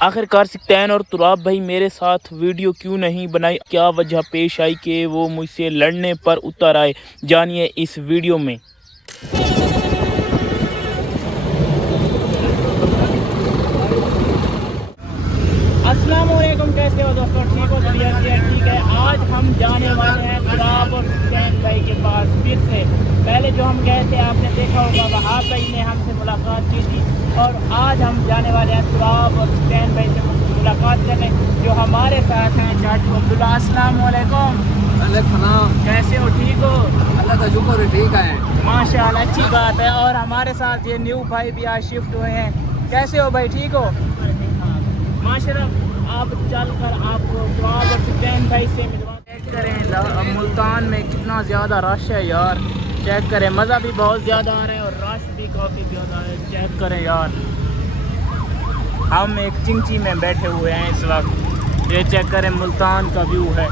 آخر کار سکتین اور تراب بھائی میرے ساتھ ویڈیو کیوں نہیں بنائی، کیا وجہ پیش آئی کہ وہ مجھ سے لڑنے پر اتر آئے، جانیے اس ویڈیو میں۔ السلام علیکم، کیسے ہو دوستوں؟ ٹھیک ہو؟ بڑھیا سے ٹھیک ہے۔ آج ہم جانے والے ہیں تراب اور سکتین بھائی کے پاس پھر سے۔ پہلے جو ہم گئے تھے آپ نے دیکھا ہوگا، وہاں بھائی نے ہم سے ملاقات کی تھی، اور آج ہم جانے والے ہیں تراب اور سکتین بھائی سے ملاقات کرنے، جو ہمارے ساتھ ہیں چاچو عبداللہ۔ السلام علیکم۔ وعلیکم السلام۔ کیسے ہو؟ ٹھیک ہو؟ اللہ کا شکر ہے، ٹھیک ہے ماشاء اللہ، اچھی بات ہے۔ اور ہمارے ساتھ یہ نیو بھائی بھی آج شفٹ ہوئے ہیں۔ کیسے ہو بھائی؟ ٹھیک ہو؟ ماشاء اللہ، آپ چل کر آپ کو تراب اور سکتین بھائی سے ملوا چیک کریں ملتان میں کتنا زیادہ رش ہے یار، چیک کریں، مزہ بھی بہت زیادہ آ رہا ہے اور رش بھی کافی زیادہ ہے، چیک کریں یار۔ ہم ایک چنچی میں بیٹھے ہوئے ہیں اس وقت، یہ چیک کریں ملتان کا ویو ہے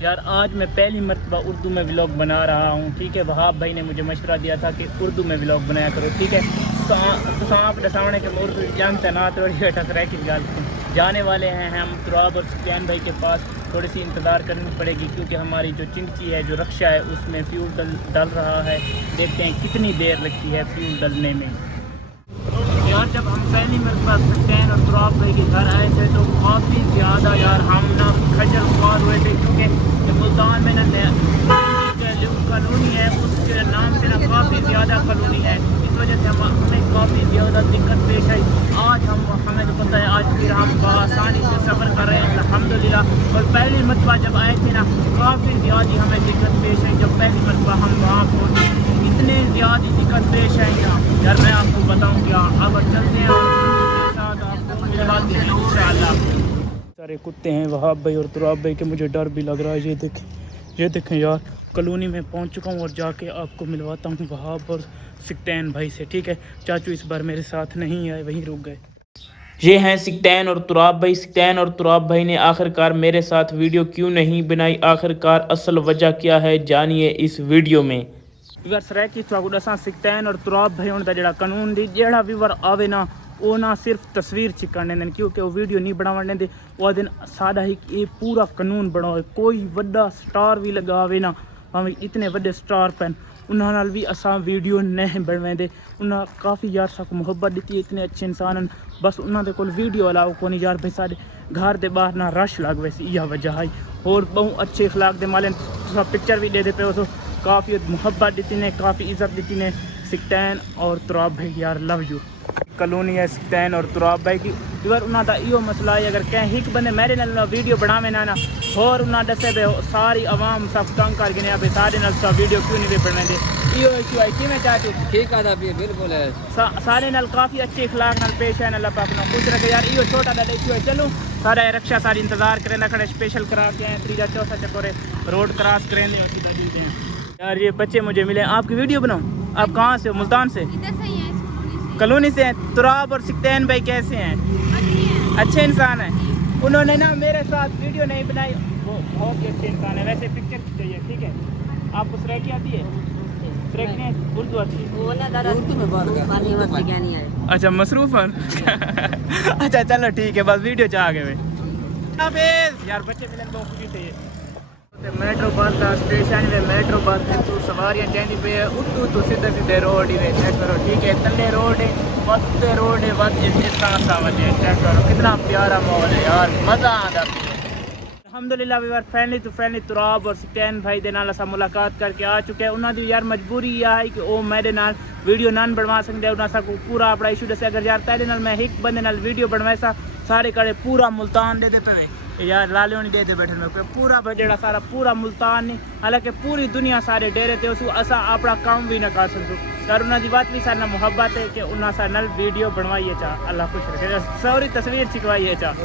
یار۔ آج میں پہلی مرتبہ اردو میں ولاگ بنا رہا ہوں، ٹھیک ہے۔ وہاب بھائی نے مجھے مشورہ دیا تھا کہ اردو میں ولاگ بنایا کرو، ٹھیک ہے۔ سانپ ڈساونے کے اردو جانتے نہ تھوڑی بیٹھا رہ کی گل جانے والے ہیں ہم تراب اور سکتین بھائی کے پاس۔ تھوڑی سی انتظار کرنی پڑے گی کیونکہ ہماری جو چنچی ہے، جو رکشہ ہے، اس میں فیول ڈل رہا ہے۔ دیکھتے ہیں کتنی دیر لگتی ہے فیول ڈلنے میں یار۔ جب ہم پہلی مرتبہ سکتین اور تراب بھائی کے گھر آئے تھے تو کافی زیادہ یار ہم نا کھجل خوار ہوئے تھے، کیونکہ ملتان میں نا کالونی ہے، اس کے نام سے نا کافی زیادہ کالونی ہے، اس وجہ سے ہمیں کافی زیادہ دقت پیش آئی۔ آج ہمیں تو پتہ ہے، آج پھر ہم بآسانی سے سفر کر رہے ہیں الحمدللہ۔ اور پہلی مرتبہ جب آئے تھے نا کافی زیادہ ہمیں دقت پیش آئی، جب پہلی مرتبہ ہم وہاں پہنچے اتنے زیادہ دقت پیش آئی یار، میں آپ کو بتاؤں کیا۔ اب چلتے ہیں اور اس کے ساتھ آپ کو ملواتے ہیں انشاءاللہ۔ سارے کتے ہیں وہاب بھائی اور تراب بھائی کے، مجھے ڈر بھی لگ رہا ہے۔ یہ دیکھیں یار، کالونی میں پہنچ چکا ہوں اور جا کے آپ کو ملواتا ہوں وہاب اور سکتین بھائی سے، ٹھیک ہے۔ چاچو اس بار میرے ساتھ نہیں آئے، وہیں رک گئے۔ یہ ہیں سکتین اور تراب بھائی۔ سکتین اور تراب بھائی نے آخر کار میرے ساتھ ویڈیو کیوں نہیں بنائی، آخر کار اصل وجہ کیا ہے، جانیے اس ویڈیو میں۔ ویور سرے کی تھوڑا اساں سکتین اور تراب بھائی دا جڑا قانون دی جڑا ویور آوے نا، وہ نہ صرف تصویر چکن دیں کیونکہ وہ ویڈیو نہیں بناون دیں، وہ دن سادہ ہی یہ پورا قانون بناؤ۔ کوئی وڈا سٹار بھی لگاوے نا، ہمیں اتنے وڈے سٹار پین انہاں نال بھی اساں ویڈیو نہیں بنویں دے۔ انہاں کافی یار ساک محبت دیتی، اتنے اچھے انسان، بس انہاں دے کول ویڈیو الاؤ کو نہیں یار۔ بھائی سارے گھر دے باہر نہ رش لگ ویسی یہ وجہ ہے، اور بہت اچھے اخلاق دے مالے تساں پکچر بھی دے دے پے ہو، کافی محبت دیتی نے، کافی عزت دیتی نے سکتین اور تراب بھائی یار، لو یو۔ کالونی ہے سکتین اور تراب بھائی کی، اگر انہاں دا ایو مسئلہ ہے، اگر کہیں ایک بندے میرے نال ویڈیو بناویں نا اور انہاں دسے بے ساری عوام سب تنگ کر گئے ابے سارے نال سا ویڈیو کیوں نہیں بنویں دے، ایو ایشو ہے کیویں چاچو؟ ٹھیک ہے بالکل ہے، سارے نال کافی اچھے اخلاق نال پیش ہے، اللہ پاک نو خوش رکھے یار۔ ایو چھوٹا دا ایشو ہے، چلو سارا رکشا ساری انتظار کریں نہ کھڑے، اسپیشل کرا کے ہیں تیجا چوتھا چکورے روڈ کراس کریں دے وقت دلتے ہیں یار۔ یہ بچے مجھے ملے، آپ کی ویڈیو بناؤں؟ آپ کہاں سے ہو؟ ملتان سے؟ کالونی سے ہیں۔ تراب اور سکتین بھائی کیسے ہیں؟ اچھے انسان ہیں، انہوں نے نا میرے ساتھ ویڈیو نہیں بنائی، وہ بہت ہی اچھے انسان ہیں۔ ویسے پکچر چاہیے، ٹھیک ہے۔ آپ کو سریکی آتی ہے؟ سریکی نہیں اردو آتی ہے؟ اچھا مصروف ہیں اچھا چلو ٹھیک ہے، بس ویڈیو چاہ گئے حافظ یار۔ بچے ملن بہت خوشی تھے۔ میٹرو بس کا اسٹیشن ہے، میٹرو بس تو سواریاں چاہیے پہ اردو تو سیدھے سیدھے روڈ ہی چیک کرو، ٹھیک ہے۔ تلے روڈ ہے، وقت روڈ ہے، وقت اس طرح سا وجہ چیک کرو، کتنا پیارا ماحول ہے یار، مزہ آتا ہے۔ الحمدللہ ویور فیملی تو فیملی تراب اور سکتین بھائی دے نال اساں ملاقات کر کے آ چکے ہیں۔ انہاں دی یار مجبوری یہ ہے کہ وہ میرے نال ویڈیو نہ بنوا سکتے، انہاں سا کو پورا اپنا ایشو دسے، اگر یار تیرے نال میں ایک بندے نال ویڈیو بنوائسا سارے کڑے پورا ملتان دے دے پے یار، لالے نہیں دے دے بیٹھے میں پورا جڑا سارا پورا ملتان نہیں، حالانکہ پوری دنیا سارے ڈیرے تے اسو اساں اپنا کام بھی نہ کر سکو یار۔ انہاں دی بات بھی سارے محبت ہے کہ انہاں سا نال ویڈیو بنوائیے چاہ، اللہ خوش رکھے، سوری تصویر چکوائیے چاہ۔